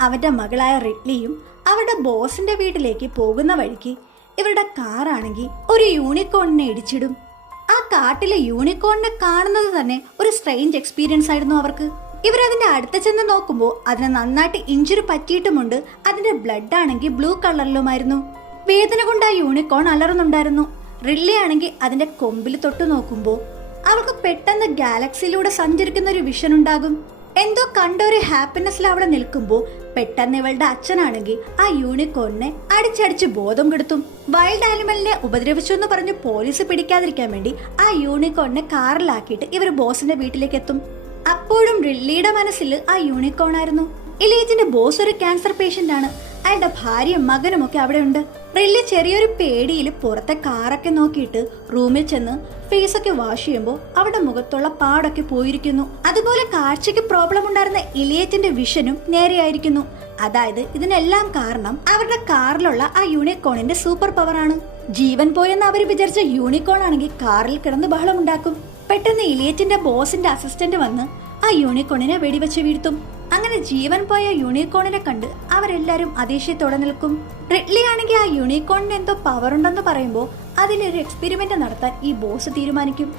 അവന്റെ മകളായ റിഡ്ലിയും അവരുടെ ബോസിന്റെ വീട്ടിലേക്ക് പോകുന്ന വഴിക്ക് ഇവരുടെ കാറാണെങ്കിൽ ഒരു യൂണിക്കോണിനെ ഇടിച്ചിടും. ആ കാട്ടിലെ യൂണിക്കോണിനെ കാണുന്നത് തന്നെ ഒരു സ്ട്രേഞ്ച് എക്സ്പീരിയൻസ് ആയിരുന്നു അവർക്ക്. ഇവരതിന്റെ അടുത്ത് ചെന്ന് നോക്കുമ്പോൾ അതിന് നന്നായിട്ട് ഇഞ്ചുറി പറ്റിയിട്ടുമുണ്ട്. അതിന്റെ ബ്ലഡ് ആണെങ്കിൽ ബ്ലൂ കളറിലുമായിരുന്നു. വേദന കൊണ്ട് ആ യൂണിക്കോൺ അലറുന്നുണ്ടായിരുന്നു. റിഡ്ലി ആണെങ്കിൽ അതിന്റെ കൊമ്പിൽ തൊട്ട് നോക്കുമ്പോൾ അവൾക്ക് പെട്ടെന്ന് ഗാലക്സിയിലൂടെ സഞ്ചരിക്കുന്ന ഒരു വിഷൻ ഉണ്ടാകും. എന്തോ കണ്ട ഒരു ഹാപ്പിനെസ്സിൽ അവിടെ നിൽക്കുമ്പോൾ പെട്ടെന്ന് ഇവളുടെ അച്ഛനാണെങ്കിൽ ആ യൂണിക്കോണിനെ അടിച്ചടിച്ച് ബോധം കെടുത്തും. വൈൽഡ് ആനിമലിനെ ഉപദ്രവിച്ചു എന്ന് പറഞ്ഞ് പോലീസ് പിടിക്കാതിരിക്കാൻ വേണ്ടി ആ യൂണിക്കോണിനെ കാറിലാക്കിയിട്ട് ഇവർ ബോസിന്റെ വീട്ടിലേക്ക് എത്തും. അപ്പോഴും റിഡ്ലിയുടെ മനസ്സിൽ ആ യൂണിക്കോൺ ആയിരുന്നു. ഇലീജിന്റെ ബോസ് ഒരു ക്യാൻസർ പേഷ്യന്റ് ആണ്. അയാളുടെ ഭാര്യയും മകനും ഒക്കെ അവിടെ ഉണ്ട്. റിഡ്ലി ചെറിയൊരു പേടിയിൽ പുറത്തെ കാറൊക്കെ നോക്കിയിട്ട് റൂമിൽ ചെന്ന് ഫേസ് ഒക്കെ വാഷ് ചെയ്യുമ്പോൾ അവരുടെ മുഖത്തുള്ള പാടൊക്കെ പോയിരിക്കുന്നു. അതുപോലെ കാഴ്ചയ്ക്ക് പ്രോബ്ലം ഉണ്ടായിരുന്ന ഇലിയറ്റിന്റെ വിഷനും നേരെയായിരിക്കുന്നു. അതായത് ഇതിനെല്ലാം കാരണം അവരുടെ കാറിലുള്ള ആ യൂണിക്കോണിന്റെ സൂപ്പർ പവർ ആണ്. ജീവൻ പോയെന്ന് അവർ വിചാരിച്ച യൂണിക്കോൺ ആണെങ്കിൽ കാറിൽ കിടന്ന് ബഹളം ഉണ്ടാക്കും. പെട്ടെന്ന് ഇലിയറ്റിന്റെ ബോസിന്റെ അസിസ്റ്റന്റ് വന്ന് ആ യൂണിക്കോണിനെ വെടിവെച്ച് വീഴ്ത്തും. അങ്ങനെ ജീവൻ പോയ യൂണിക്കോണിനെ കണ്ട് അവരെല്ലാരും അതിശയത്തോടെ നിൽക്കും. റിഡ്ലി ആണെങ്കിൽ ആ യൂണിക്കോണിന് എന്തോ പവർ ഉണ്ടെന്ന് പറയുമ്പോൾ അതിലൊരു എക്സ്പെരിമെന്റ് നടത്താൻ ഈ ബോസ് തീരുമാനിക്കും.